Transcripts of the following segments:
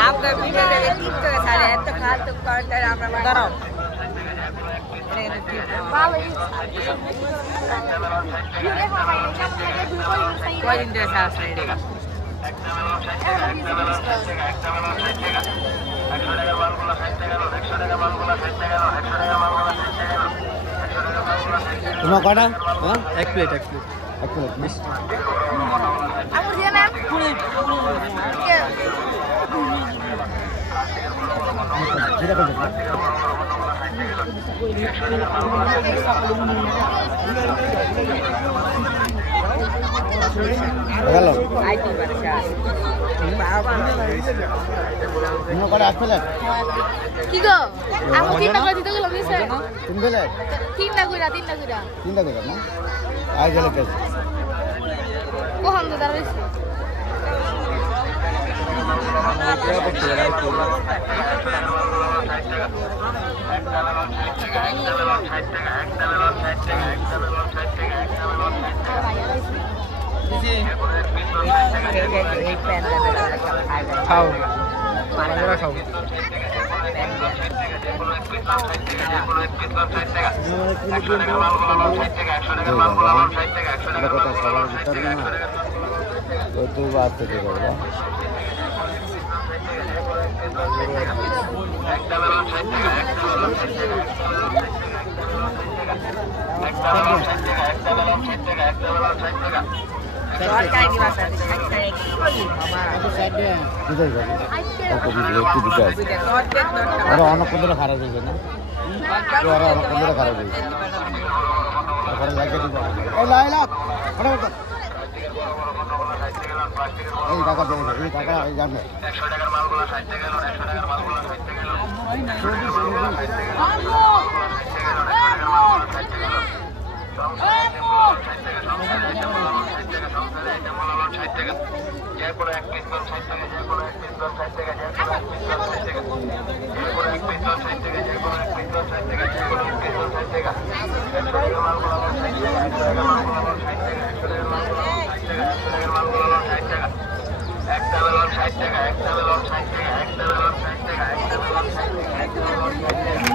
आपका वीडियो देखे 3 तो सारे हैं तो खाल तो काउंटर আমরা দাঁড়াও কয়দিন ধরে সারা সাইডে তোমার কটা? এক প্লেট মিষ্টি আপু দিয়ে না যেটা করবে গেল আইটি বাচ্চা তুমি কটা এক প্লেট? কি গো আপু তিনটা করে দিতে গেল দিছে 3 প্লেট? তিনটা কইরা তিনটা করে না আই গেল কেজি কোহান দা দাঁড়াইছে খাও খাও কথা সবার ভিতরে না তো বাদ থেকে করবো অনেক পর্যন্ত খারাপ হয়েছে না অনেক পর্যন্ত খারাপ হয়েছে তারপরে লাগিয়ে দিব এই টাকা দেবে এই টাকা এই জানবে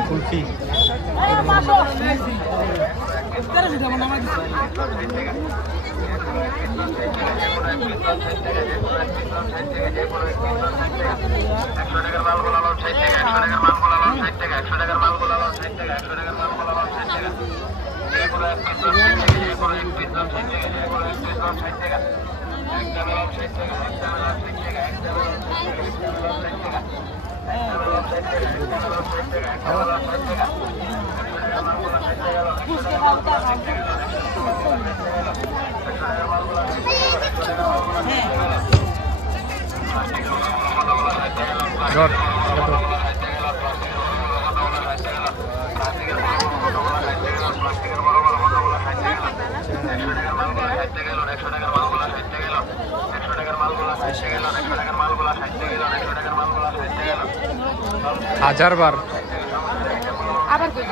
কুলফি হাজারবার আবার কই